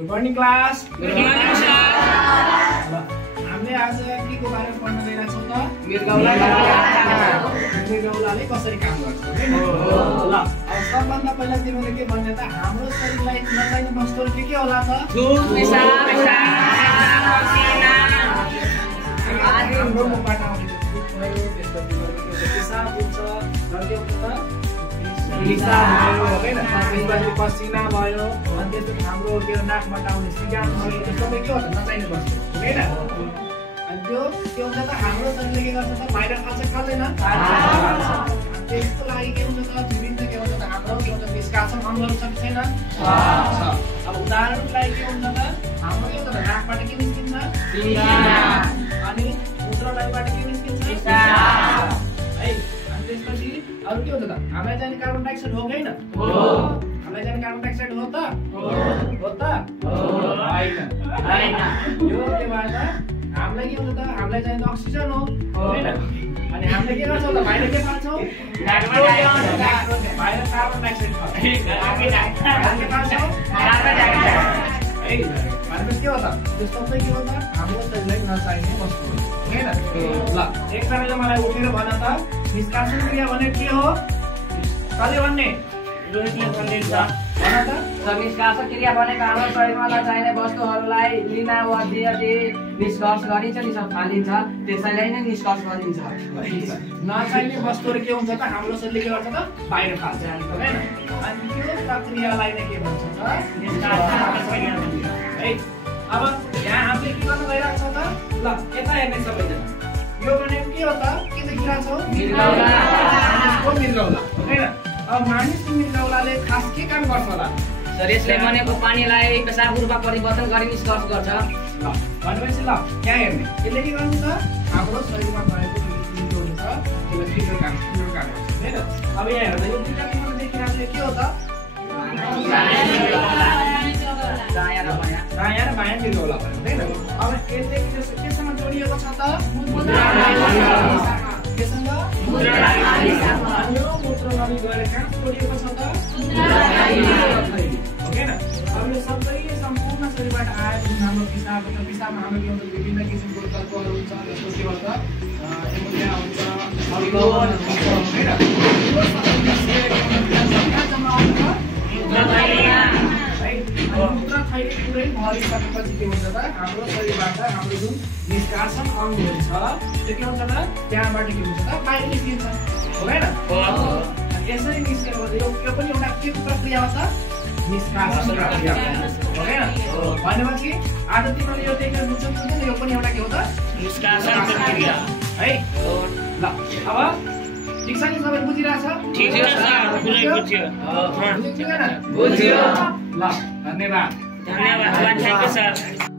Good morning class. Good morning sir. हामीले आज के को बारेमा पढ्न गइरहेको छौँ त? मृगौलाले कसरी काम गर्छ हैन? ल अब सबभन्दा पहिला तिमीले के भन्ने त हाम्रो शरीरलाई नचाहिने वस्तुहरु के होला त? धुप, पिसाब, पसिना आदि हाम्रो मुखबाट आउने धुप भयो, त्यसपछि पिसाब हुन्छ, र के हुन्छ त? पिसाब भयो हैन? त्यसपछि पसिना भयो, अनि त्यसपछि हाम्रो के नाकबाट आउने सिगान भयो, त्यो सबै के हो त? नचाहिने वस्तु हैन? अनि त्यो के हुन्छ त हाम्रो शरीरले के गर्छ त? बाहिर फाल्छ खाल्दैन? त्यसको लागि के हुन्छ त? विभिन्न के हुन्छ त? हाम्रो के हुन्छ? निष्कासन अङ्गहरू छ कि छैन? अब उदाहरणको लागि के हुन्छ त? हाम्रो के हुन्छ त? नाकबाट के निस्किन्छ? अनि मूत्रनालीबाट के निस्किन्छ? है। अनि त्यसपछि अरु के हुन्छ त? हामीलाई चाहिने कार्बन डाइअक्साइड हो हैन? हो। हामीलाई चाहिने कार्बन डाइअक्साइड हो त? हो त? हैन। यो के भन्छ? हामीलाई के हुन्छ त? हामीलाई चाहिने अक्सिजन हो हैन? अनि हामीले के गर्छौं त? बाहिर के फाल्छौं? बाहिर कार्बन डाइअक्साइड फाल्छौं। के फाल्छौं? Carbon dioxide. है। भनेपछि के हो त? त्यो सबै के हो त? हाम्रो शरीरलाई नचाहिने वस्तु हो हैन? ल एकजनाले मलाई उठेर भन त निष्कासन क्रिया भने के हो? कसले भन्ने? रोहितले भनिन्छ। भन त। निष्कासन क्रिया भनेको हाम्रो शरीरमा नचाहिने वस्तुहरूलाई लिन वा निष्कर्ष गरिन्छ नि फालिन्छ, त्यसैलाई नै निष्कर्ष भनिन्छ। नचाहिने वस्तुहरू के हुन्छ त? हाम्रो शरीरले के गर्छ त? बाहिर फाल्छ हैन? अनि त्यो प्रक्रियालाई नै के भन्छ त? निष्कासन क्रिया भन्छ है। अब यहाँ हामीले के गर्न गइरहेको छौँ त? ल यता हेर्ने सबैजना। यो भनेको के हो त? के देखिरहेको छौ? मृगौला। को मृगौला हैन? अब मानिस मृगौलाले खास के काम गर्छ होला? यसले बनेको पानीलाई पेशाब रूपमा परिवर्तन गरी निष्कर्ष गर्छ। ल भनेपछि ल यहाँ हेर्ने यसले के गर्छ त? हाम्रो शरीरमा भएको जुन हुन्छ त्यसलाई फिल्टर काम गर्छ हैन? अब यहाँ हेर्दा यो दुईटा तिमीले देखिरहेको के हो त? दायाँ र बायाँ मृगौला भयो हैन? अब यसले केसँग जोडिएको छ त? केसँग? मूत्रनाली। यो मूत्रनाली गएर कहाँ जोडिएको छ त? हैन? अब यो सबै सम्पूर्ण शरीरबाट आएको हाम्रो पिसाबमा हाम्रो के हुन्छ? विभिन्न किसिमको तत्त्वहरू हुन्छ, जस्तो के भन्छ? एमोनिया हुन्छ, अल्कोहल हुन्छ हैन? यो सबै मिसिएर के हुन्छ? कहाँ जम्मा हुन्छ? मूत्र थैली पुरै भरिसकेपछि के हुन्छ त? हाम्रो शरीरबाट हाम्रो जुन निष्कासन अङ्गहरू छ त्यो के हुन्छ त? त्यहाँबाट के हुन्छ त? बाहिर निस्किन्छ हो हैन? यसरी निस्केपछि यो पनि एउटा के प्रक्रिया हो त? निष्कासन प्रक्रिया हो हैन? भनेपछि आज तिमीले यो देखेर बुझ्छौ कि यो पनि एउटा के हो त? निष्कासन प्रक्रिया है। ल अब ठीक छ नि? सबै बुझिरहेछ? ठीक छ सर, बुझ्यो। बुझ्यो। ल धन्यवाद। Thank you sir.